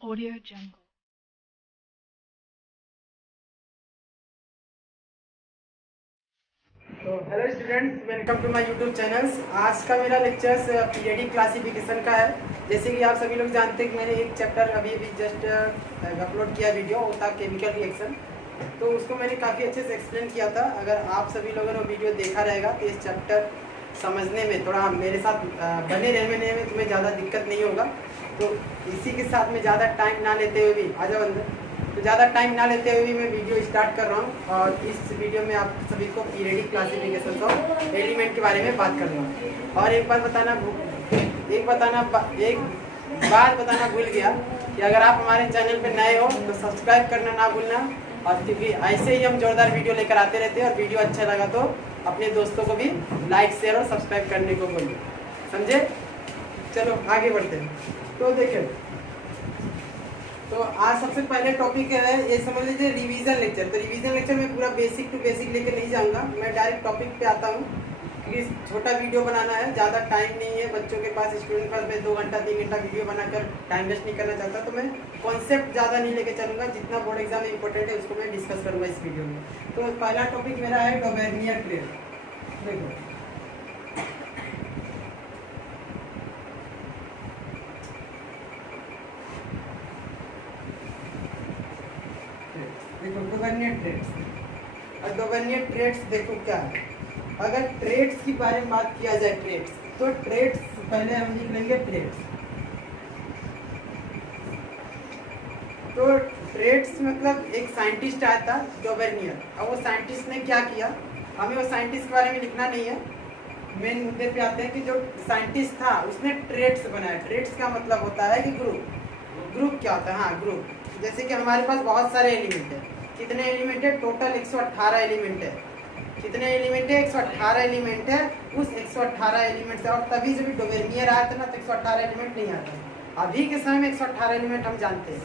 Audio Jungle. तो hello students, welcome to my YouTube channels. आज का मेरा लेक्चर्स पीरियडिक क्लासिफिकेशन का है। जैसे कि आप सभी लोग जानते हैं कि मैंने एक चैप्टर अभी जस्ट अपलोड किया वीडियो, वो था केमिकल रिएक्शन। तो उसको मैंने काफ़ी अच्छे से एक्सप्लेन किया था। अगर आप सभी लोगों ने वीडियो देखा रहेगा तो इस चैप्टर समझने में थोड़ा मेरे साथ बने रहने में तुम्हें ज़्यादा दिक्कत नहीं होगा। तो इसी के साथ में ज़्यादा टाइम ना लेते हुए भी आ जाओ अंदर। तो ज़्यादा टाइम ना लेते हुए भी मैं वीडियो स्टार्ट कर रहा हूँ और इस वीडियो में आप सभी को पीरियडिक क्लासिफिकेशन ऑफ एलिमेंट के बारे में बात कर रहा हूँ। और एक बात बताना भूल गया कि अगर आप हमारे चैनल पर नए हो तो सब्सक्राइब करना ना भूलना। और क्योंकि ऐसे ही हम जोरदार वीडियो लेकर आते रहते हैं और वीडियो अच्छा लगा तो अपने दोस्तों को भी लाइक शेयर और सब्सक्राइब करने को बोलिए, समझे। चलो आगे बढ़ते हैं। तो देखिए, तो आज सबसे पहले टॉपिक है, ये समझ लीजिए रिवीजन लेक्चर। तो रिवीजन लेक्चर में पूरा बेसिक टू बेसिक लेकर नहीं जाऊंगा, मैं डायरेक्ट टॉपिक पे आता हूँ क्योंकि छोटा वीडियो बनाना है, ज़्यादा टाइम नहीं है बच्चों के पास, स्टूडेंट पास। मैं 2 घंटा 3 घंटा वीडियो बनाकर टाइम वेस्ट नहीं करना चाहता। तो मैं कॉन्सेप्ट ज़्यादा नहीं लेके चलूँगा, जितना बोर्ड एग्जाम में इंपॉर्टेंट है उसको मैं डिस्कस करूँगा इस वीडियो में। तो पहला टॉपिक मेरा है डोवेर्नियर ट्रेड। देखो डोवेर्नियर ट्रेड्स। और डोवेर्नियर ट्रेड्स देखो क्या है। अगर ट्रेड्स की बारे में बात किया जाए, ट्रेड्स, तो ट्रेड्स पहले हम लिख लेंगे ट्रेड्स। तो ट्रेड्स मतलब एक साइंटिस्ट आया था डोवेर्नियर, और वो साइंटिस्ट ने क्या किया, हमें वो साइंटिस्ट के बारे में लिखना नहीं है, मेन मुद्दे पे आते हैं कि जो साइंटिस्ट था उसने ट्रेड्स बनाया। ट्रेड्स का मतलब होता है कि ग्रुप। ग्रुप क्या होता है? हाँ, ग्रुप। जैसे कि हमारे पास बहुत सारे एलिमेंट है। कितने एलिमेंट है? टोटल 118 एलिमेंट है। कितने एलिमेंट है? 118 एलिमेंट है। उस 118 एलिमेंट से, और तभी जब डोवेर्नियर आया था ना तो 118 एलिमेंट नहीं आता। अभी के समय में 118 एलिमेंट हम जानते हैं,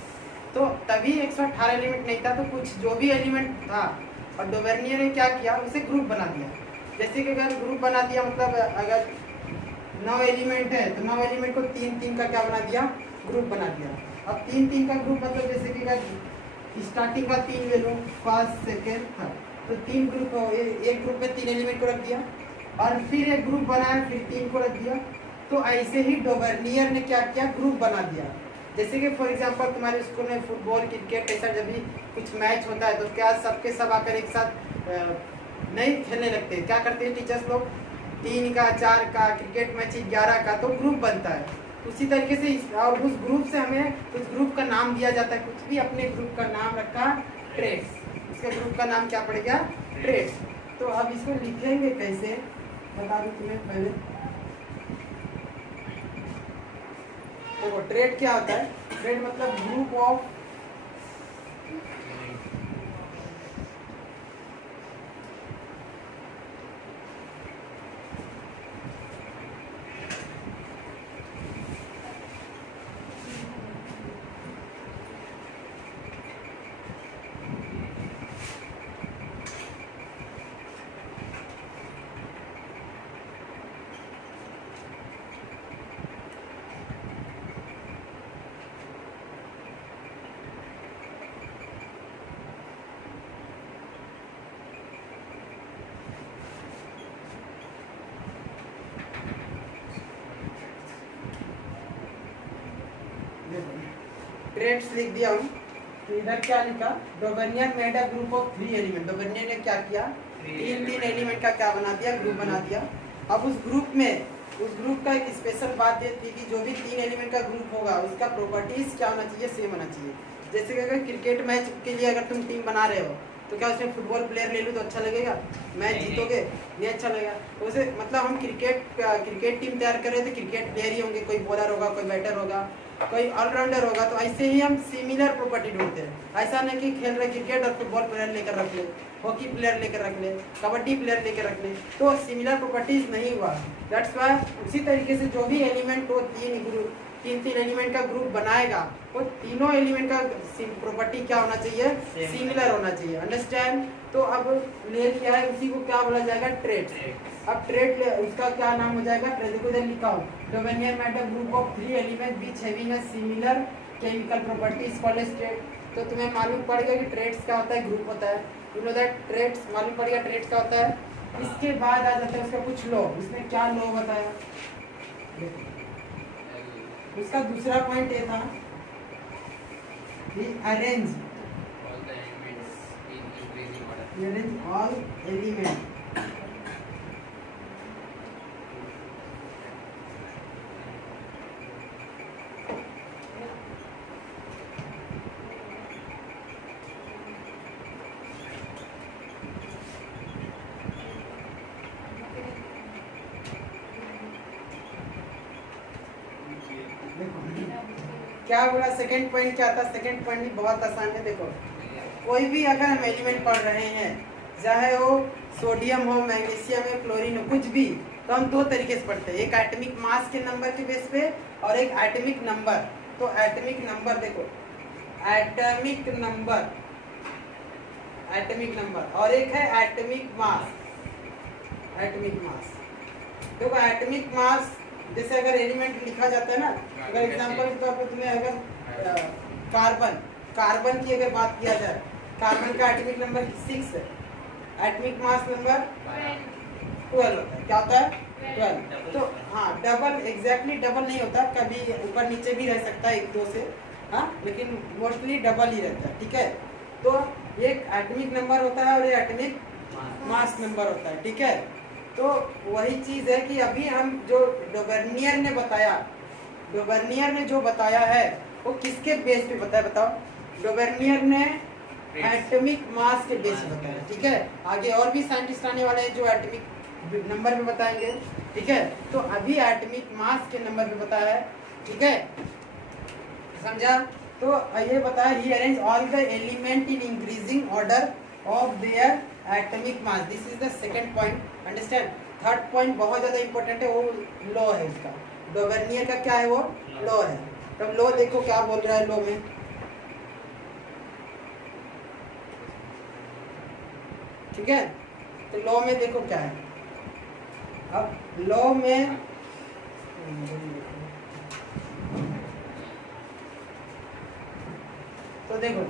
तो तभी 118 एलिमेंट नहीं था। तो कुछ जो भी एलिमेंट था, और डोवेर्नियर ने क्या किया, उसे ग्रुप बना दिया। जैसे कि अगर ग्रुप बना दिया मतलब अगर 9 एलिमेंट है तो 9 एलिमेंट को 3-3 का क्या बना दिया, ग्रुप बना दिया। अब 3-3 का ग्रुप मतलब जैसे कि अगर स्टार्टिंग का 3 ले लूँ, फर्स्ट सेकेंड थर्ड, तो 3 ग्रुप, एक ग्रुप में 3 एलिमेंट को रख दिया और फिर एक ग्रुप बनाया, फिर 3 को रख दिया। तो ऐसे ही डोवेर्नियर ने क्या किया, ग्रुप बना दिया। जैसे कि फॉर एग्जांपल तुम्हारे स्कूल में फुटबॉल, क्रिकेट, ऐसा जब भी कुछ मैच होता है तो क्या सबके सब आकर एक साथ नहीं खेलने लगते, क्या करते हैं टीचर्स लोग, 3 का 4 का क्रिकेट मैच 11 का, तो ग्रुप बनता है। उसी तरीके से और उस ग्रुप से हमें उस ग्रुप का नाम दिया जाता है। कुछ भी अपने ग्रुप का नाम रखा ट्रेड्स, इसके ग्रुप का नाम क्या पड़ गया, ट्रेड्स। तो अब इसको लिखेंगे कैसे बता दूं तुम्हें पहले। देखो ट्रेड क्या होता है, ट्रेड मतलब ग्रुप ऑफ ट्रेड्स लिख दिया हूँ। तो इधर क्या लिखा, Dobereiner made a group of 3 element. Dobereiner ने क्या किया, 3 एलिमेंट का क्या बना दिया, ग्रुप बना दिया। अब उस ग्रुप का एक स्पेशल बात ये थी कि जो भी 3 एलिमेंट का ग्रुप होगा उसका प्रॉपर्टीज क्या होना चाहिए, सेम होना चाहिए। जैसे कि अगर क्रिकेट मैच के लिए अगर तुम टीम बना रहे हो तो क्या उसमें फुटबॉल प्लेयर ले लूँ तो अच्छा लगेगा, मैच जीतोगे नहीं अच्छा लगेगा। तो उसे मतलब हम क्रिकेट टीम तैयार कर रहे थे, क्रिकेट प्लेयर ही होंगे, कोई बॉलर होगा, कोई बैटर होगा, कोई ऑलराउंडर होगा। तो ऐसे ही हम सिमिलर प्रॉपर्टी ढूंढते हैं। ऐसा नहीं कि खेल रहे क्रिकेट और फुटबॉल प्लेयर लेकर रख ले, हॉकी प्लेयर लेकर रख ले, कबड्डी प्लेयर लेकर रख ले, तो सिमिलर प्रॉपर्टीज नहीं हुआ। दैट्स वाई उसी तरीके से जो भी एलिमेंट को 3 एलिमेंट का ग्रुप बनाएगा, वो तीनों एलिमेंट का प्रॉपर्टी क्या होना चाहिए, सिमिलर होना चाहिए। अंडरस्टैंड। तो अब ले लिया है, उसी को क्या बोला जाएगा, ट्रेड्स। अब ट्रेड उसका क्या नाम हो जाएगा, देखो इधर लिखा हो, Dobereiner made a group of 3 element which having a similar chemical properties called as triad. तो तुम्हें मालूम पड़ेगा कि ट्रेड्स क्या होता है, ग्रुप होता है, यू नो दैट ट्रेड्स, मालूम पड़ेगा ट्रेड्स क्या होता है। इसके बाद आ जाता है उसका कुछ लॉ, उसने क्या लॉ बताया, उसका दूसरा पॉइंट ये था, अरेंज ऑल एलिमेंट क्या बोला, सेकंड पॉइंट क्या था, सेकंड पॉइंट भी बहुत आसान है। देखो कोई भी अगर हम एलिमेंट पढ़ रहे हैं, चाहे वो सोडियम हो, मैग्नीशियम हो, क्लोरीन हो, कुछ भी, तो हम दो तरीके से पढ़ते हैं, एक एटॉमिक मास के नंबर के बेस पे और एक एटॉमिक नंबर। तो एटॉमिक नंबर देखो, एटॉमिक नंबर और एक है एटॉमिक मास। एटॉमिक मास देखो, एटॉमिक मास जैसे अगर एलिमेंट लिखा जाता है ना, अगर एग्जांपल के तौर पर तुम्हें अगर कार्बन की अगर बात किया जाए, कार्बन का एटॉमिक नंबर 6 है, एटॉमिक मास नंबर 12 होता है। क्या होता है? 12। तो हाँ, डबल एग्जैक्टली डबल नहीं होता, कभी ऊपर नीचे भी रह सकता है एक दो से, हाँ, लेकिन मोस्टली डबल ही रहता है। ठीक है, तो एक एटॉमिक नंबर होता है और एक एटॉमिक मास नंबर होता है। ठीक है, तो वही चीज है कि अभी हम जो डोबर्नियर ने बताया, डोबर्नियर ने जो बताया है वो किसके बेस पे बताया, बताओ। डोबर्नियर ने एटॉमिक मास के बेस पे बताया। ठीक है, आगे और भी साइंटिस्ट आने वाले हैं जो एटॉमिक नंबर पे बताएंगे। ठीक है, तो अभी एटॉमिक मास के नंबर पे बताया है। ठीक है, समझा? तो ये बताया, he arrange all the element in increasing order of their atomic mass. This is the second point, understand. Third point बहुत ज्यादा इंपॉर्टेंट है, वो लॉ है उसका, डोबर्नियर का क्या है, वो लॉ है। तब लॉ देखो क्या बोल रहा है लॉ में, ठीक है, तो लॉ में देखो क्या है। अब लॉ में तो देखो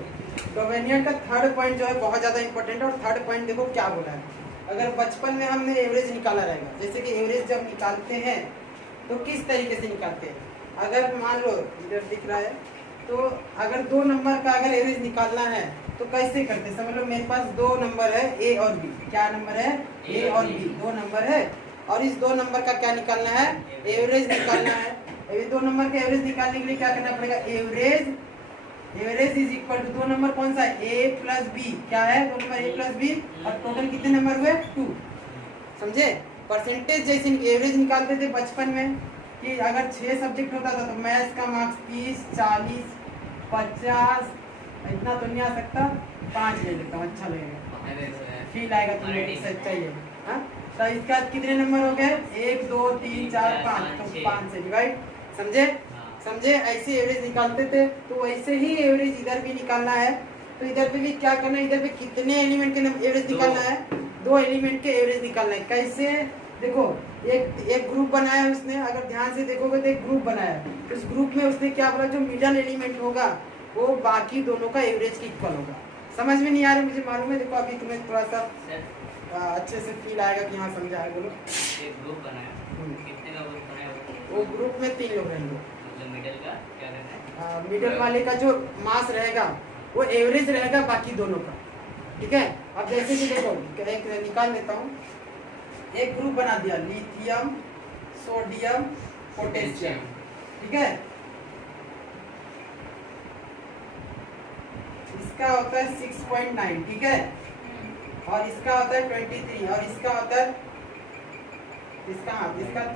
डोबर्नियर का थर्ड पॉइंट जो है बहुत ज्यादा इंपॉर्टेंट है। और थर्ड पॉइंट देखो क्या बोला है, अगर बचपन में हमने एवरेज निकाला रहेगा, जैसे कि एवरेज जब निकालते हैं तो किस तरीके से निकालते हैं, अगर मान लो इधर दिख रहा है, तो अगर दो नंबर का अगर एवरेज निकालना है तो कैसे करते हैं, समझ लो मेरे पास दो नंबर है ए और बी। क्या नंबर है? ए और बी, दो नंबर है, और इस दो नंबर का क्या निकालना है, एवरेज निकालना है। अभी दो नंबर का एवरेज निकालने के लिए क्या करना पड़ेगा, एवरेज इज इक्वल टू, दो नंबर कौन सा है, ए प्लस बी। क्या है, दो नंबर ए प्लस बी, और टोटल कितने नंबर हुए, 2। समझे? परसेंटेज जैसे एवरेज निकालते थे बचपन में कि अगर 6 सब्जेक्ट होता था तो मैथ्स का मार्क्स 30, 40, 50, इतना तो नहीं आ सकता, 5 ले लेता हूँ, अच्छा लगेगा, फील आएगा तुम्हें, सच्चाई है। हाँ, तो इसका कितने नंबर हो गए, 1 2 3 4 5, तो 5 से डिवाइड। समझे? समझे? ऐसे एवरेज निकालते थे, तो वैसे ही एवरेज इधर भी निकालना है। तो इधर पे भी क्या करना है, इधर पे कितने एलिमेंट के एवरेज निकालना है, 2 एलिमेंट के एवरेज निकालना है। कैसे? देखो एक ग्रुप बनाया उसने, अगर ध्यान से देखोगे तो एक ग्रुप बनाया, उस ग्रुप में उसने क्या बोला, जो मिडल एलिमेंट होगा वो बाकी दोनों का एवरेज के इक्वल होगा। समझ में नहीं आ रहा मुझे मालूम है, देखो अभी तुम्हें थोड़ा सा अच्छे से फील आएगा कि हाँ समझा है। बोलो, एक ग्रुप बनाया, कितने का ग्रुप बनाया, वो ग्रुप में 3 लोग रहेंगे। मिडिल का क्या कहते हैं, मिडिल वाले का जो मास रहेगा वो एवरेज रहेगा बाकी दोनों का। ठीक है, अब जैसे कि देखो एक निकाल लेता हूँ, एक ग्रुप बना दिया, लिथियम, सोडियम, पोटेशियम। ठीक है, इसका होता है 6.9, ठीक है, और इसका होता है 23, और इसका होता है इसका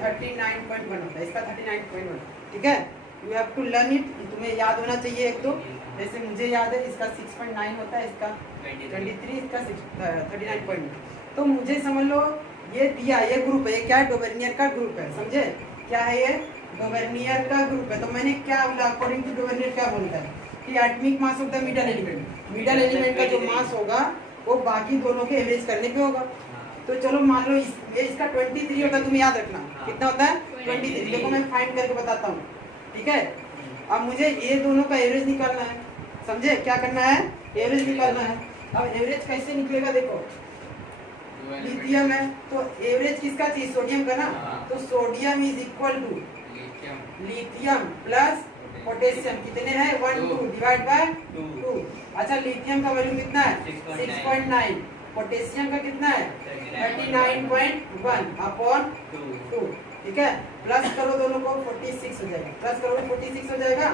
39.1 होता है, इसका 39.1। ठीक है, you have to learn it, तुम्हें याद होना चाहिए एक तो, जैसे मुझे याद है इसका 6.9 होता है, इसका 23, इसका 39.1। तो मुझे समझ लो ये दिया, ये ग्रुप है, ये क्या है, डोबर्नियर का ग्रुप है। समझे? क्या है ये, डोबर्नियर का ग्रुप है। तो मैंने क्या बोला, अकॉर्डिंग टू डोबर्नियर क्या बोलता है कि atomic mass of the middle element, middle element का जो मास होगा वो बाकी दोनों के एवरेज करने पे होगा। तो चलो मान लो ये इसका 23 होता है, तुम याद रखना कितना होता है 23। देखो मैं फाइंड करके बताता हूँ, ठीक है। अब मुझे ये दोनों का एवरेज निकालना है, समझे क्या करना है, एवरेज निकालना है। अब एवरेज कैसे निकलेगा, देखो लिथियम है तो एवरेज किसका चाहिए, सोडियम का ना, तो sodium is equal to lithium plus potassium, कितने हैं 1 2 डिवाइड बाय 2। अच्छा लिथियम का वैल्यू कितना है 6.9, पोटेशियम का कितना है 39.1 अपॉन 2, ठीक है। प्लस करो दोनों को 46 हो जाएगा, प्लस करो 46 हो जाएगा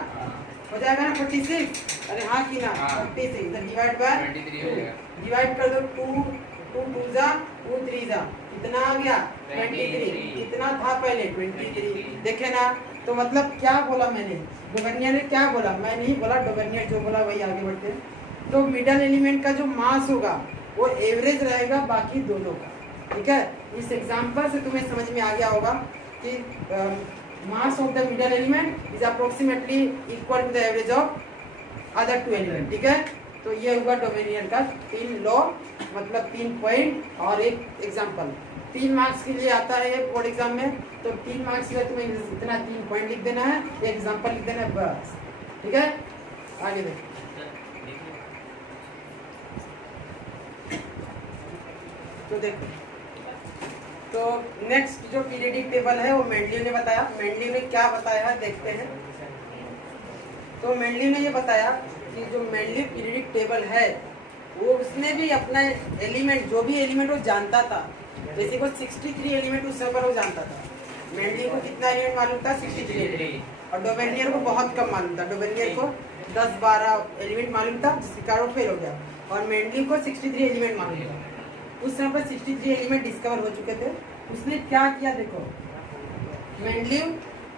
ना 46, अरे हाँ की ना 46 इधर डिवाइड बाय 23 डिवाइड कर दो 2 2 जा 2 3 जा, कितना आ गया 23, कितना था पहले 23, देखे ना। तो मतलब क्या बोला मैंने, डोवेर्नियर ने क्या बोला, मैं नहीं बोला, डोवेर्नियर जो बोला वही आगे बढ़ते हैं। तो मिडल एलिमेंट का जो मास होगा वो एवरेज रहेगा बाकी दोनों का, ठीक है। इस एग्जांपल से तुम्हें समझ में आ गया होगा कि mass of the middle element is approximately equal to the average of other 2 element, ठीक है। तो ये हुआ डोवेर्नियर का 3 लॉ, मतलब 3 पॉइंट और एक एग्जांपल। 3 मार्क्स के लिए आता है ये बोर्ड एग्जाम में, तो 3 मार्क्स के लिए तुम्हें इतना 3 पॉइंट लिख देना है, एक एग्जांपल लिख देना है बस, ठीक है। आगे देखो, तो देखो तो नेक्स्ट जो पीरियडिक टेबल है वो मेंडलीव ने बताया। मेंडलीव ने क्या बताया है देखते हैं। तो मेंडलीव ने ये बताया कि जो मेंडलीव पीरियडिक टेबल है वो उसने भी अपना एलिमेंट, जो भी एलिमेंट वो जानता था, जैसे को 63 एलिमेंट उस समय पर वो जानता था। मेंडलीव को कितना एलिमेंट मालूम था 63, और डोवेर्नियर को बहुत कम मालूम था। डोवेर्नियर को 10-12 एलिमेंट मालूम था जिसके कारण फेल हो गया, और मेंडलीव को 63 एलिमेंट मालूम था। उस समय पर 63 एलिमेंट डिस्कवर हो चुके थे। उसने क्या किया देखो, Mendeleev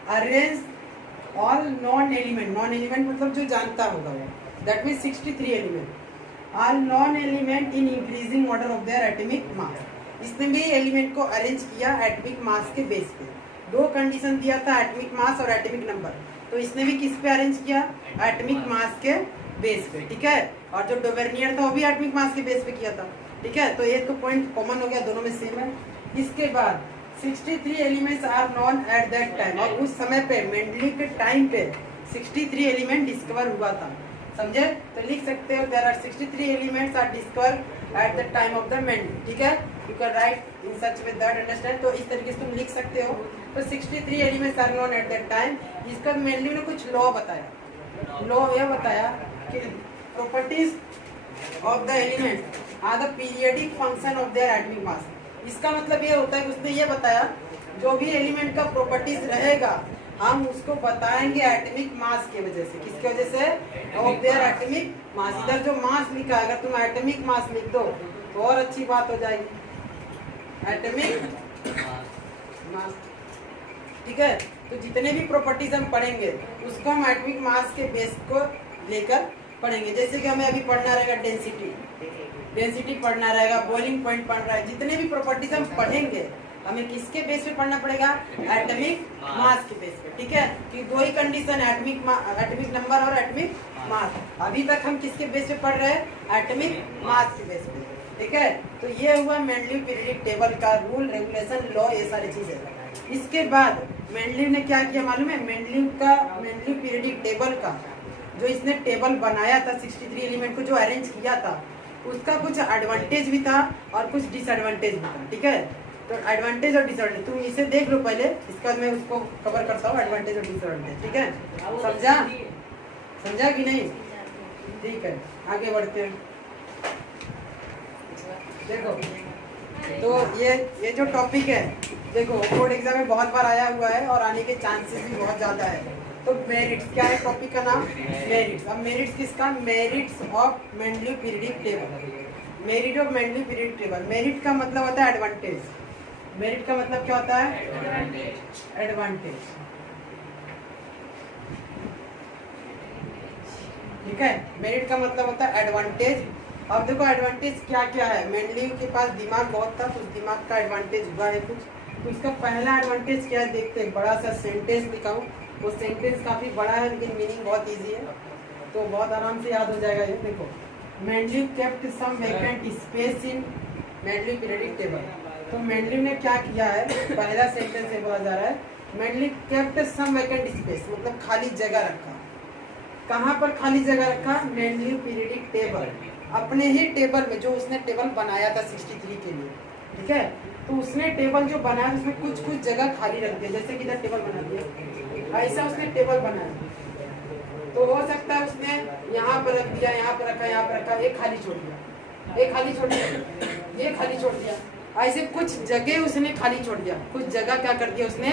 arrange all non element मतलब जो जानता होगा वो, that means 63 element all non element in increasing order of their atomic मास। इसने भी एलिमेंट को अरेंज किया एटॉमिक मास के बेस पे। 2 कंडीशन दिया था, एटॉमिक मास और एटॉमिक नंबर, तो इसने भी किस पे अरेंज किया, एटॉमिक मास के बेस पे, ठीक है। और जो डोवेर्नियर था वो भी एटॉमिक मास के बेस पे किया था, ठीक है। तो ये तो पॉइंट कॉमन हो गया, दोनों में सेम है। इसके बाद 63 elements are known at that time, और उस समय पे मेंडलीव के टाइम पे 63 एलिमेंट डिस्कवर हुआ था, समझे। तो लिख सकते हो there are 63 elements are discover at the time of the Mendeleev, ठीक है। You can write in such with that, understand. तो इस तरीके से तुम लिख सकते हो। तो 63 elements are known at that time. इसका मेंडलीव ने कुछ लॉ बताया। लॉ यह बताया कि properties of the element are the periodic function of their atomic mass. इसका मतलब ये होता है कि उसने ये बताया जो भी एलिमेंट का प्रॉपर्टीज रहेगा हम उसको बताएंगे एटॉमिक मास की वजह से। किसकी वजह से, ऑफ देयर एटॉमिक मास। इधर जो मास लिखा है, अगर तुम एटॉमिक मास लिख दो तो और अच्छी बात हो जाएगी, एटॉमिक मास, ठीक है। तो जितने भी प्रॉपर्टीज हम पढ़ेंगे उसको हम एटॉमिक मास के बेस को लेकर पढ़ेंगे। जैसे कि हमें अभी पढ़ना रहेगा डेंसिटी पढ़ना रहेगा, बॉइलिंग पॉइंट पढ़ना है, जितने भी प्रॉपर्टीज हम पढ़ेंगे हमें किसके बेस पे पढ़ना पड़ेगा, एटॉमिक मास के बेस पे, ठीक है। कि 2 ही कंडीशन है, एटॉमिक नंबर और एटॉमिक मास। अभी तक हम किसके बेस पे पढ़ रहे हैं, एटॉमिक मास के बेस पे, ठीक है। तो ये हुआ मेंडलीव पीरियडिक टेबल का रूल, रेगुलेशन, लॉ, ये सारी चीजें। इसके बाद मेंडलीव ने क्या किया मालूम है, मेंडलीव पीरियडिक टेबल का जो इसने टेबल बनाया था 63 एलिमेंट को जो अरेंज किया था, उसका कुछ एडवांटेज भी था और कुछ डिसएडवांटेज भी था, ठीक है। तो एडवांटेज और डिसएडवांटेज तुम इसे देख लो पहले, इसका मैं उसको कवर करता हूँ, एडवांटेज और डिसएडवांटेज, ठीक है। समझा कि नहीं, ठीक है। आगे बढ़ते हैं। देखो तो ये जो टॉपिक है, देखो बोर्ड एग्जाम में बहुत बार आया हुआ है और आने के चांसेस भी बहुत ज़्यादा है। तो मेरिट्स क्या है टॉपिक का नाम, मेरिट्स। अब मेरिट्स किसका, merits of Mendeleev periodic table. Merit of Mendeleev periodic table. Merit का मतलब होता है एडवांटेज। मेरिट का मतलब क्या होता है, एडवांटेज, ठीक है। मेरिट का मतलब होता है एडवांटेज। अब देखो एडवांटेज क्या क्या है। मेंडलीव के पास दिमाग बहुत था, तो उस दिमाग का एडवांटेज हुआ है कुछ। तो इसका पहला एडवांटेज क्या है देखते हैं। बड़ा सा सेंटेंस लिखा हूँ, वो सेंटेंस काफ़ी बड़ा है लेकिन मीनिंग बहुत इजी है, तो बहुत आराम से याद हो जाएगा ये। देखो, Mendeleev kept some vacant space in Mendeleev periodic table. तो मेंडलीव ने क्या किया है, पहला सेंटेंस ये बोला जा रहा है, Mendeleev kept some vacant space, मतलब खाली जगह रखा। कहाँ पर खाली जगह रखा? मेंडलीव पीरियडिक टेबल, अपने ही टेबल में, जो उसने टेबल बनाया था 63 के लिए, ठीक है। तो उसने टेबल जो बनाया उसमें कुछ कुछ जगह खाली रख दिया, जैसे कि इधर टेबल बना दिया, ऐसा उसने टेबल बनाया। तो हो सकता है उसने यहाँ पर रख दिया, यहाँ पर रखा, यहाँ पर रखा, एक खाली छोड़ दिया, एक खाली छोड़ दिया, ये खाली छोड़ दिया, ऐसे कुछ जगह उसने खाली छोड़ दिया, कुछ जगह क्या कर दिया उसने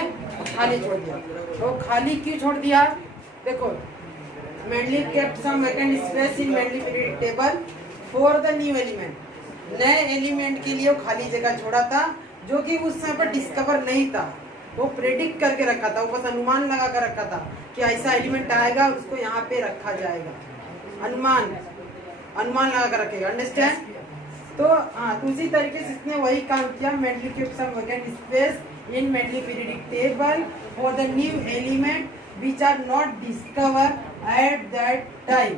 खाली छोड़ दिया। तो खाली क्यों छोड़ दिया? देखो, Mendeleev kept some vacant space in Mendeleev periodic table for the new element, नए एलिमेंट के लिए वो खाली जगह छोड़ा था, जो कि उस समय पर डिस्कवर नहीं था, वो प्रेडिक्ट करके रखा था, वो बस अनुमान लगा कर रखा था कि ऐसा एलिमेंट आएगा, उसको यहाँ पे रखा जाएगा, अनुमान लगा कर रखेगा, अंडरस्टैंड। तो हाँ, तो उसी तरीके से इसने वही काम किया, Mendeleev kept some vacant space in Mendeleev periodic table for the new element which are not discover at that time,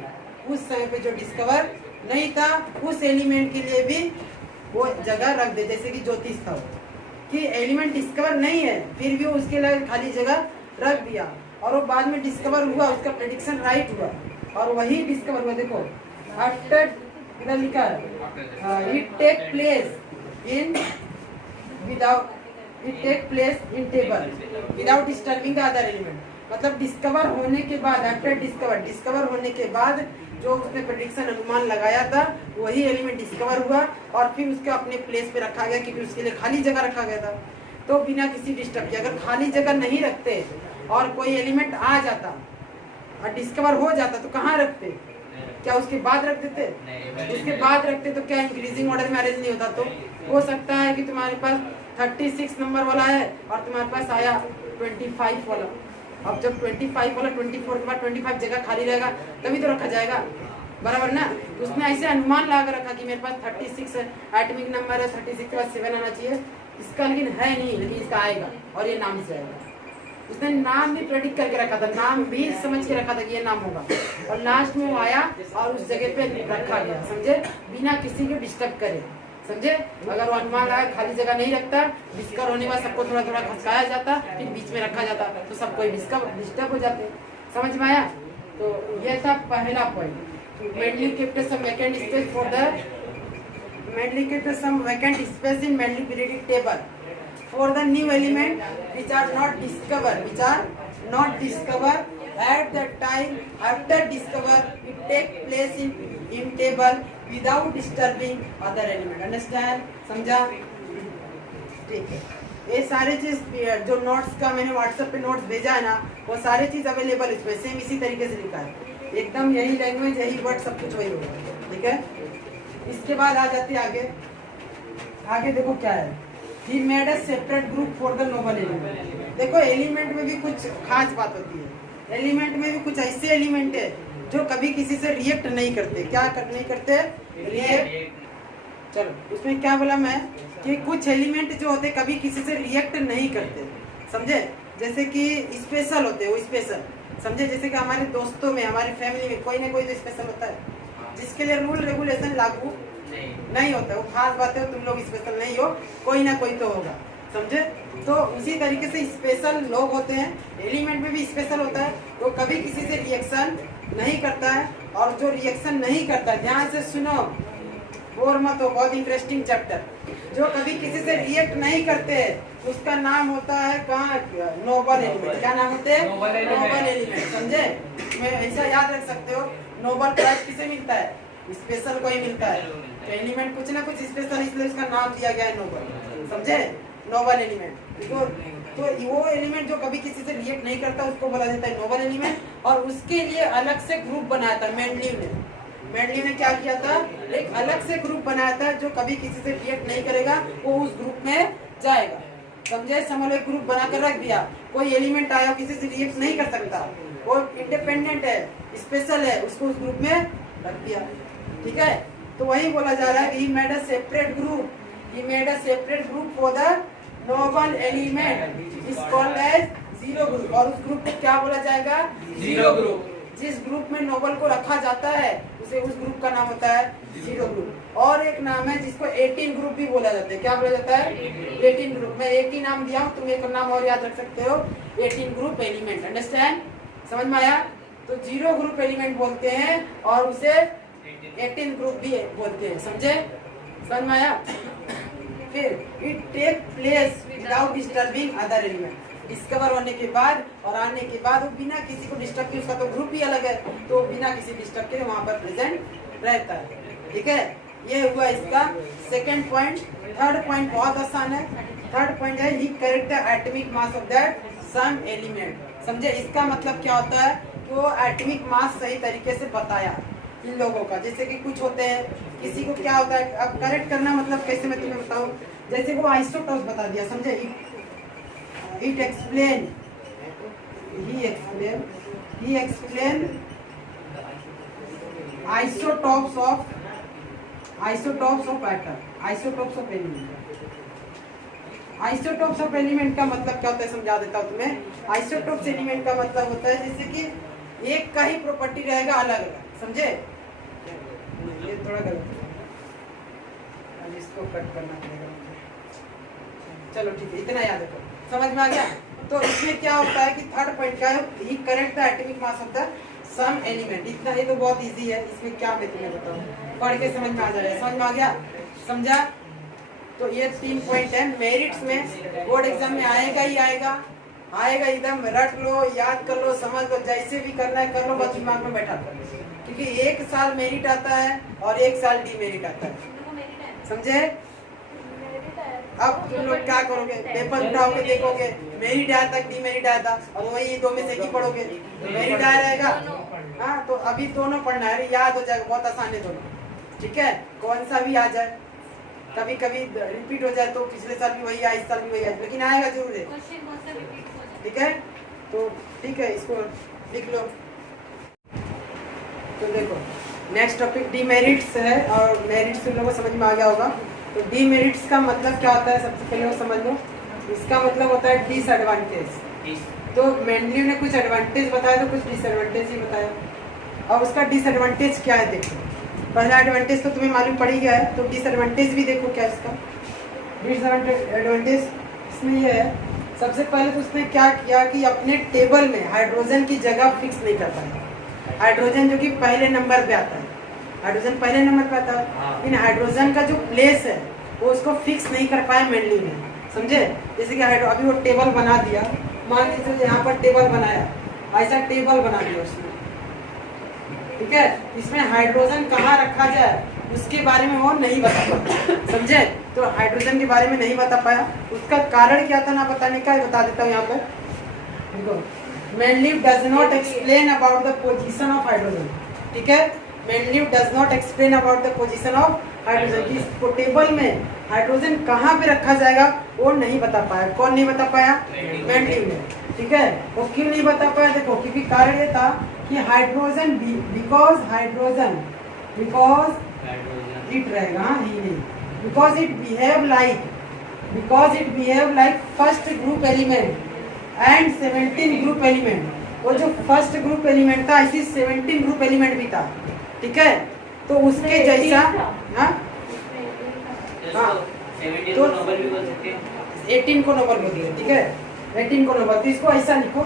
उस समय पे जो डिस्कवर नहीं था उस एलिमेंट के लिए भी वो जगह रख दे, जैसे कि ज्योतिष था कि एलिमेंट डिस्कवर नहीं है, फिर भी उसके लिए खाली जगह रख दिया, और वो बाद में डिस्कवर हुआ, उसका प्रेडिक्शन राइट हुआ, और वही डिस्कवर हुआ। देखो, आफ्टर इधर लिखा है, it take place in without, it take place in table without disturbing the other element, मतलब डिस्कवर होने के बाद, आफ्टर डिस्कवर होने के बाद जो उसने प्रेडिक्शन अनुमान लगाया था वही एलिमेंट डिस्कवर हुआ, और फिर उसके अपने प्लेस पे रखा गया, क्योंकि उसके लिए खाली जगह रखा गया था। तो बिना किसी डिस्टर्ब के, अगर खाली जगह नहीं रखते और कोई एलिमेंट आ जाता और डिस्कवर हो जाता तो कहाँ रखते? क्या उसके बाद रख देते? उसके बाद रखते तो क्या इंक्रीजिंग ऑर्डर में अरेंज नहीं होता? तो हो सकता है कि तुम्हारे पास 36 नंबर वाला है और तुम्हारे पास आया 25 वाला, अब जब 25 वाला 24 के बाद 25 जगह खाली रहेगा तभी तो रखा जाएगा, बराबर ना। तो उसने ऐसे अनुमान लगा रखा कि मेरे पास 36 एटॉमिक नंबर है, 36 के बाद 7 आना चाहिए, इसका लेकिन है नहीं, लेकिन इसका आएगा और ये नाम से आएगा। उसने नाम भी प्रेडिक्ट करके रखा था, नाम भी समझ के रखा था कि ये नाम होगा, और लास्ट में वो आया और उस जगह पे रखा गया, समझे, बिना किसी को डिस्टर्ब करे, समझे। अगर वो अनुमान लगा खाली जगह नहीं रखता, डिस्कवर होने के बाद सबको थोड़ा थोड़ा खसकाया जाता, फिर बीच में रखा जाता, तो सब कोई डिस्टर्ब हो जाते। समझ में आया? तो ये था पहला point, Mendeleev kept some vacant space for the, Mendeleev kept some vacant space in Mendeleev periodic table for the new element which are not discovered at the time after discover, it take place in table without disturbing other element, understand? समझा? ठीक है, ये सारे चीज जो notes का मैंने WhatsApp पे नोट्स भेजा है ना, वो सारे चीज अवेलेबल इसमें सेम इसी तरीके से लिखा है, एकदम यही लैंग्वेज, यही वर्ड, सब कुछ वही होगा, ठीक है। इसके बाद आ जाते आगे, आगे देखो क्या है, He made a separate group for the noble element। देखो, एलिमेंट में भी कुछ खास बात होती है, एलिमेंट में भी कुछ ऐसे एलिमेंट है जो कभी किसी से रिएक्ट नहीं करते। क्या नहीं करते? रिएक्ट। चलो, उसमें क्या बोला मैं कि कुछ एलिमेंट जो होते कभी किसी से रिएक्ट नहीं करते, समझे, जैसे कि स्पेशल होते, वो स्पेशल, समझे, जैसे कि हमारे दोस्तों में, हमारी फैमिली में कोई ना कोई तो स्पेशल होता है, जिसके लिए रूल रेगुलेशन लागू नहीं होता, वो खास बात है, तुम लोग स्पेशल नहीं हो, कोई ना कोई तो होगा, समझे। तो उसी तरीके से स्पेशल लोग होते हैं, एलिमेंट में भी स्पेशल होता है, वो कभी किसी से रिएक्शन नहीं करता है, और जो रिएक्शन नहीं करता, ध्यान से सुनो, बोर मत हो, बहुत इंटरेस्टिंग चैप्टर, जो कभी किसी से रिएक्ट नहीं करते उसका नाम होता है कहाँ, नोबल एलिमेंट। क्या नाम होते हैं? नोबल एलिमेंट, समझे। मैं ऐसा याद रख सकते हो, नोबल प्राइज किसे मिलता है? स्पेशल को ही मिलता है, तो एलिमेंट कुछ ना कुछ स्पेशल, इसलिए उसका नाम दिया गया है नोबल, समझे, नोबल एलिमेंट। तो वो एलिमेंट जो कभी किसी से रिएक्ट नहीं करता उसको बोला जाता है नोबल एलिमेंट, और उसके लिए अलग से ग्रुप बनाया था मेंडलीव ने। मेंडलीव ने क्या किया था? एक अलग से ग्रुप बनाया था, जो कभी किसी से रिएक्ट नहीं करेगा वो उस ग्रुप में जाएगा, समझे। समझ लो, एक ग्रुप बनाकर रख दिया, कोई एलिमेंट आया किसी से रिएक्ट नहीं कर सकता, वो इंडिपेंडेंट है, स्पेशल है, उसको उस ग्रुप में रख दिया, ठीक है। तो वही बोला जा रहा है, he made a separate group for the noble element is called as zero group, और उस ग्रुप को क्या बोला जाएगा? Zero group. जिस ग्रुप में नोबल को रखा जाता है उसे उस ग्रुप का नाम होता है जीरो ग्रुप। और एक नाम है जिसको 18 ग्रुप भी बोला जाता है। क्या बोला जाता है? 18 ग्रुप। मैं एक ही नाम दिया हूँ, तुम एक नाम और याद रख सकते हो, 18 ग्रुप एलिमेंट। अंडरस्टैंड? समझ में आया? तो जीरो ग्रुप एलिमेंट बोलते हैं और उसे 18 ग्रुप भी बोलते हैं। समझे? समझ में आया? फिर it take place without disturbing other element. Discover होने के बाद और आने के बाद वो बिना किसी को डिस्टर्ब किए, उसका तो ग्रुप ही अलग है, तो बिना किसी डिस्टर्ब के वहां पर प्रेजेंट रहता है। ठीक है, ये हुआ इसका सेकंड पॉइंट। थर्ड पॉइंट बहुत आसान है। थर्ड पॉइंट है he correct the atomic mass of that some element. समझे? इसका मतलब क्या होता है कि वो एटॉमिक मास सही तरीके से बताया इन लोगों का। जैसे कि कुछ होते हैं, किसी को क्या होता है, अब करेक्ट करना मतलब कैसे मैं तुम्हें बताऊं। जैसे वो आइसोटोप्स बता दिया, समझे? It explain, he explain isotopes of atom, isotopes of element। isotopes of element का मतलब क्या होता है समझा देता हूँ तुम्हें। isotopes element का मतलब होता है जैसे कि एक का ही प्रॉपर्टी रहेगा अलग अलग। समझे? ये थोड़ा गलत है, अब इसको कट करना पड़ेगा। चलो ठीक है, इतना याद रखो। समझ में आ गया? तो इसमें क्या होता है कि थर्ड पॉइंट क्या है, he correct the atomic mass of the some element. इतना ही तो बहुत इजी है, इसमें क्या मैं तुम्हें बताऊं, पढ़ के समझ में आ जाएगा। समझ में आ गया? समझा? तो ये 3 पॉइंट है। मेरिट्स में बोर्ड एग्जाम में आएगा ही आएगा, आएगा एकदम रट लो, याद कर लो, समझ लो, जैसे भी करना है कर लो, बस दिमाग में बैठा कर। क्योंकि एक साल मेरिट आता है और एक साल डीमेरिट आता है। समझे? अब तुम लोग क्या करोगे, पेपर उठाओगे, देखोगे मेरिट आया तक डीमेरिट आया था, और वही दो में से ही पढ़ोगे, मेरिट आया रहेगा। हाँ, तो अभी दोनों पढ़ना है, याद हो जाएगा, बहुत आसान है दोनों। ठीक है, कौन सा भी आ जाए, कभी कभी रिपीट हो जाए तो पिछले साल भी वही आया, इस साल भी वही आया, लेकिन आएगा जरूर है। ठीक है, तो ठीक है, इसको लिख लो। तो देखो नेक्स्ट टॉपिक डीमेरिट्स है, और मेरिट्स तुम लोगों को समझ में आ गया होगा। तो डीमेरिट्स का मतलब क्या होता है, सबसे पहले वो समझ लो। इसका मतलब होता है डिसएडवांटेज। तो मेंडलीव ने कुछ एडवांटेज बताया तो कुछ डिसएडवांटेज ही बताया। अब उसका डिसएडवांटेज क्या है देखो। पहला एडवांटेज तो तुम्हें मालूम पड़ ही गया है, तो डिसएडवांटेज भी देखो क्या इसका। डिसएडवांटेज इसमें ये है, सबसे पहले तो उसने क्या किया कि अपने टेबल में हाइड्रोजन की जगह फिक्स नहीं कर पाया। हाइड्रोजन जो कि पहले नंबर पे आता है, हाइड्रोजन पहले नंबर पे आता है, इन हाइड्रोजन का जो प्लेस है वो उसको फिक्स नहीं कर पाया मेंडलीव ने। समझे? जैसे कि अभी वो टेबल बना दिया, मान लीजिए यहाँ पर टेबल बनाया, ऐसा टेबल बना दिया उसने। ठीक है, इसमें हाइड्रोजन कहाँ रखा जाए उसके बारे में वो नहीं बता पाया। समझे? तो हाइड्रोजन के बारे में नहीं बता पाया, उसका कारण क्या था ना बताने का, बता देता हूँ यहाँ पर। देखो, Mendeleev does not explain about the position of hydrogen. ठीक है, Mendeleev does not explain about the position of hydrogen, की टेबल में हाइड्रोजन कहाँ पे रखा जाएगा वो नहीं बता पाया। कौन नहीं बता पाया? मेंडलीव ने। ठीक है, वो क्यों नहीं बता पाया? देखो, क्योंकि कारण ये था कि हाइड्रोजन बिकॉज इट रहेगा, ही नहीं, because it behave like first group element and 17 group element. वो जो फर्स्ट ग्रुप एलिमेंट था इसी 17 ग्रुप एलिमेंट भी था। ठीक है, तो उसके जैसा हाँ तो 18 को नोबल बोल दिया। ठीक है, 18 को नोबल, तो इसको ऐसा लिखो,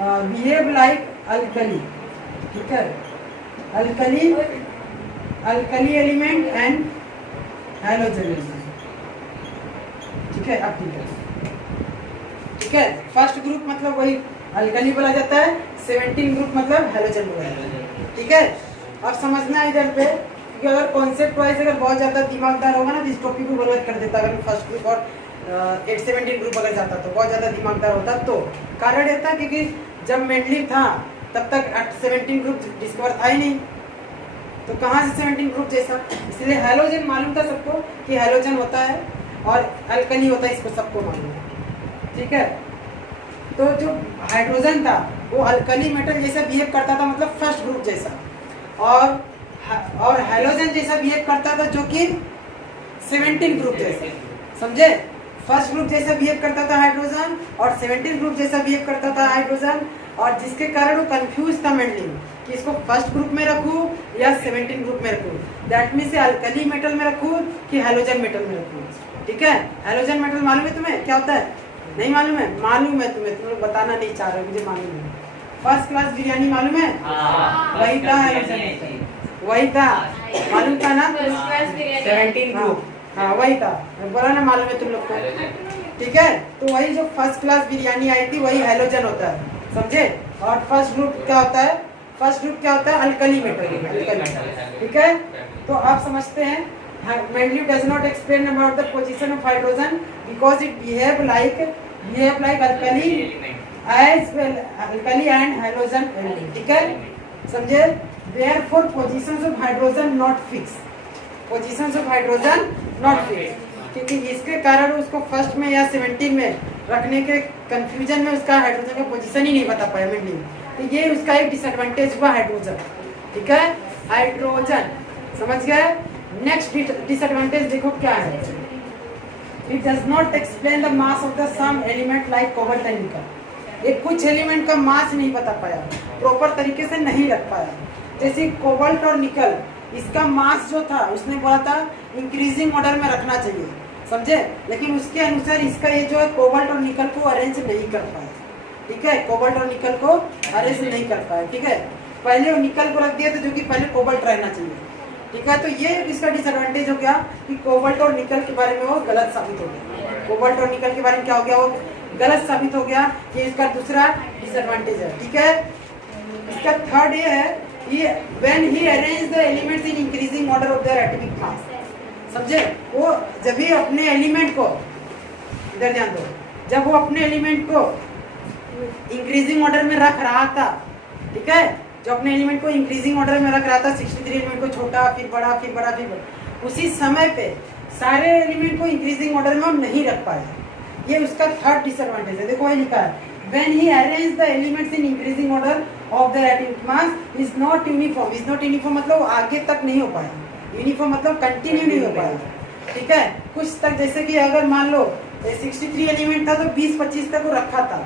बिहेव लाइक अल्कली। ठीक है, alkali element and halogen element. ठीक है, अब ठीक है। ठीक है, फर्स्ट ग्रुप मतलब वही अल्कली बोला जाता है, 17 ग्रुप मतलब हैलोजन बोला जाता है। ठीक है, अब समझना है इधर पे कि अगर कॉन्सेप्ट वाइज अगर बहुत ज़्यादा दिमागदार होगा ना तो इस टॉपिक को बर्बाद कर देता। अगर फर्स्ट ग्रुप और 17 ग्रुप अगर जाता तो बहुत ज़्यादा दिमागदार होता। तो कारण ये था क्योंकि जब मेंडलीव था तब तक 17 ग्रुप डिस्कवर था ही नहीं, तो कहाँ से 17 ग्रुप जैसा। इसलिए हैलोजन मालूम था सबको कि हैलोजन होता है और अल्कली होता है, इसको सबको मालूम है। ठीक है, तो जो हाइड्रोजन था वो अल्कली मेटल जैसा बिहेव करता था, मतलब फर्स्ट ग्रुप जैसा, और हैलोजन जैसा बिहेव करता था जो कि 17 ग्रुप जैसा। समझे? फर्स्ट ग्रुप जैसा बिहेव करता था हाइड्रोजन और 17 ग्रुप जैसा बिहेव करता था हाइड्रोजन, और जिसके कारण वो कंफ्यूज था मेनली कि इसको फर्स्ट ग्रुप में रखूं या 17 ग्रुप में रखूं। दैट मीन्स अल्कली मेटल में रखूं कि हैलोजन मेटल में रखूं। ठीक है, हैलोजन मेटल मालूम है तुम्हें क्या होता है? नहीं मालूम है? मालूम है तुम्हें, तुम लोग बताना नहीं चाह रहे, मुझे मालूम है। फर्स्ट क्लास बिरयानी मालूम है? वही था हैलोजन मेटल, वही था, मालूम था ना? 17 ग्रुप, हाँ वही था, बोला ना मालूम है तुम लोग को। ठीक है, तो वही जो फर्स्ट क्लास बिरयानी आई थी वही हैलोजन होता है, समझे? और फर्स्ट ग्रुप क्या होता है? फर्स्ट ग्रुप क्या होता है? Alkali metal. ठीक है, तो आप समझते हैं Mendeleev does not explain about the position of hydrogen because it behave like alkali as well, alkali and halogen element. ठीक है, समझे? Therefore positions of hydrogen not fixed, positions of hydrogen not fixed, क्योंकि इसके कारण उसको first में या 17 में रखने के कंफ्यूजन में उसका हाइड्रोजन का पोजीशन ही नहीं बता पाया मेंडलीव। तो ये उसका एक डिसएडवांटेज हुआ हाइड्रोजन। ठीक है, हाइड्रोजन समझ गए? नेक्स्ट डिसएडवांटेज देखो क्या है। It does not explain the mass of the some element like cobalt and nickel. ये कुछ एलिमेंट का मास नहीं बता पाया, प्रॉपर तरीके से नहीं रख पाया। जैसे कोबाल्ट और निकल, इसका मास जो था उसने बोला था इंक्रीजिंग ऑर्डर में रखना चाहिए, समझे? लेकिन उसके अनुसार इसका ये जो है कोबाल्ट और निकल को अरेंज नहीं कर पाया। ठीक है, कोबाल्ट और निकल को अरेंज नहीं कर पाया। ठीक है, पहले वो निकल को रख दिया था जो कि पहले कोबाल्ट रहना चाहिए। ठीक है, तो ये इसका डिसएडवांटेज हो गया कि कोबाल्ट और निकल के बारे में वो गलत साबित हो गया। कोबाल्ट और निकल के बारे में क्या हो गया? वो गलत साबित हो गया। ये इसका दूसरा डिसएडवांटेज है। ठीक है, इसका थर्ड ये है कि when he arrange the elements in increasing order of their atomic मास, समझे? वो जब भी अपने एलिमेंट को, इधर ध्यान दो, जब वो अपने एलिमेंट को इंक्रीजिंग ऑर्डर में रख रहा था, ठीक है, जो अपने एलिमेंट को इंक्रीजिंग ऑर्डर में रख रहा था, 63 एलिमेंट को छोटा फिर बड़ा फिर बड़ा फिर बड़ा, उसी समय पे सारे एलिमेंट को इंक्रीजिंग ऑर्डर में नहीं रख पाया। ये उसका थर्ड डिसएडवांटेज है। देखो ये लिखा है when he arranged the elements in increasing order of their atomic mass is not uniform। is not uniform मतलब आगे तक नहीं हो पाया, यूनिफॉर्म मतलब कंटिन्यू नहीं हो पाया। ठीक है, कुछ तक, जैसे कि अगर मान लो 63 एलिमेंट था तो 20-25 तक वो रखा था,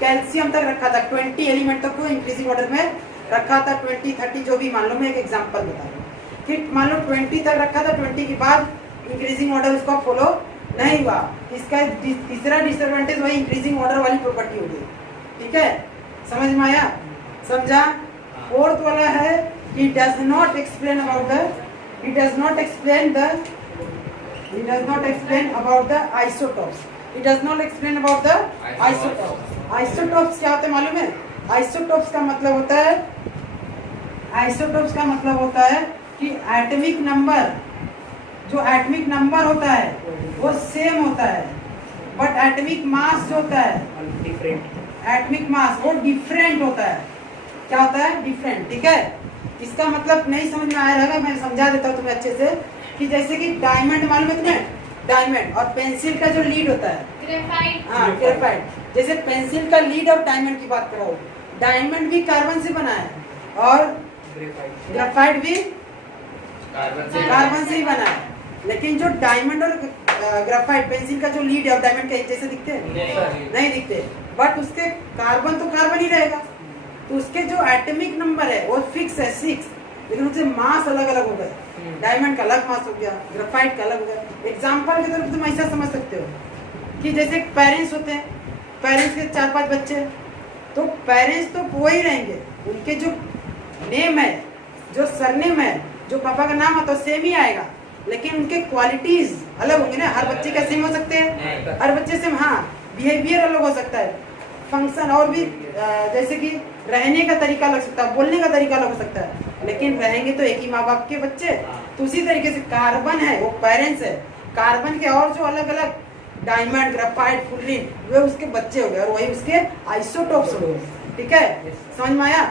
कैल्शियम तक रखा था, 20 एलिमेंट तक को इंक्रीजिंग ऑर्डर में रखा था, 20-30 जो भी मान लो, मैं एक एग्जांपल बता रहा हूँ कि मान लो 20 तक रखा था, 20 के बाद इंक्रीजिंग ऑर्डर उसका फॉलो नहीं हुआ। इसका तीसरा डिसएडवांटेज वही इंक्रीजिंग ऑर्डर वाली प्रॉपर्टी हो गई। ठीक है, समझ में आया? समझा? फोर्थ वाला है कि does not explain about the it does not explain about the isotopes। it does not explain about the isotopes। isotopes क्या होते हैं मालूम है? isotopes का मतलब होता है, isotopes का मतलब होता है कि एटॉमिक नंबर, जो एटॉमिक नंबर होता है वो सेम होता है, बट एटॉमिक मास जो होता है, एटॉमिक मास वो डिफरेंट होता है। क्या होता है? डिफरेंट। ठीक है, इसका मतलब नहीं समझ में आया रहेगा, मैं समझा देता हूँ तुम्हें अच्छे से कि जैसे कि डायमंड मालूम है तुम्हें? डायमंड और पेंसिल का जो लीड होता है, ग्रेफाइट। हाँ, ग्रेफाइट। जैसे पेंसिल का लीड और डायमंड की बात करो, डायमंड भी कार्बन से बना है और ग्रेफाइट भी कार्बन से ही बना है। लेकिन जो डायमंड और ग्रेफाइट, पेंसिल का जो लीड है और डायमंड के जैसे दिखते हैं? नहीं दिखते, बट उसके कार्बन तो कार्बन ही रहेगा, तो उसके जो एटॉमिक नंबर है वो फिक्स है 6, लेकिन उससे मास अलग अलग हो गए। डायमंड का अलग मास हो गया, ग्रेफाइट का अलग हो गया। एग्जांपल की तरफ तुम ऐसा समझ सकते हो कि जैसे पेरेंट्स होते हैं, पेरेंट्स के 4-5 बच्चे, तो पेरेंट्स तो वही रहेंगे, उनके जो नेम है, जो सरनेम है, जो पापा का नाम है तो सेम ही आएगा, लेकिन उनके क्वालिटीज अलग होंगे ना। हर बच्चे का सेम हो सकते हैं? हर बच्चे से हाँ, बिहेवियर अलग हो सकता है, फंक्शन और भी, जैसे कि रहने का तरीका अलग सकता है, बोलने का तरीका अलग हो सकता है, लेकिन रहेंगे तो एक ही माँ बाप के बच्चे। तो उसी तरीके से कार्बन है वो पेरेंट्स है, कार्बन के और जो अलग अलग डायमंड, ग्रेफाइट, फुलरिन, वे उसके बच्चे हो गए और वही उसके आइसोटोप्स हो गए। ठीक है, समझ में आया?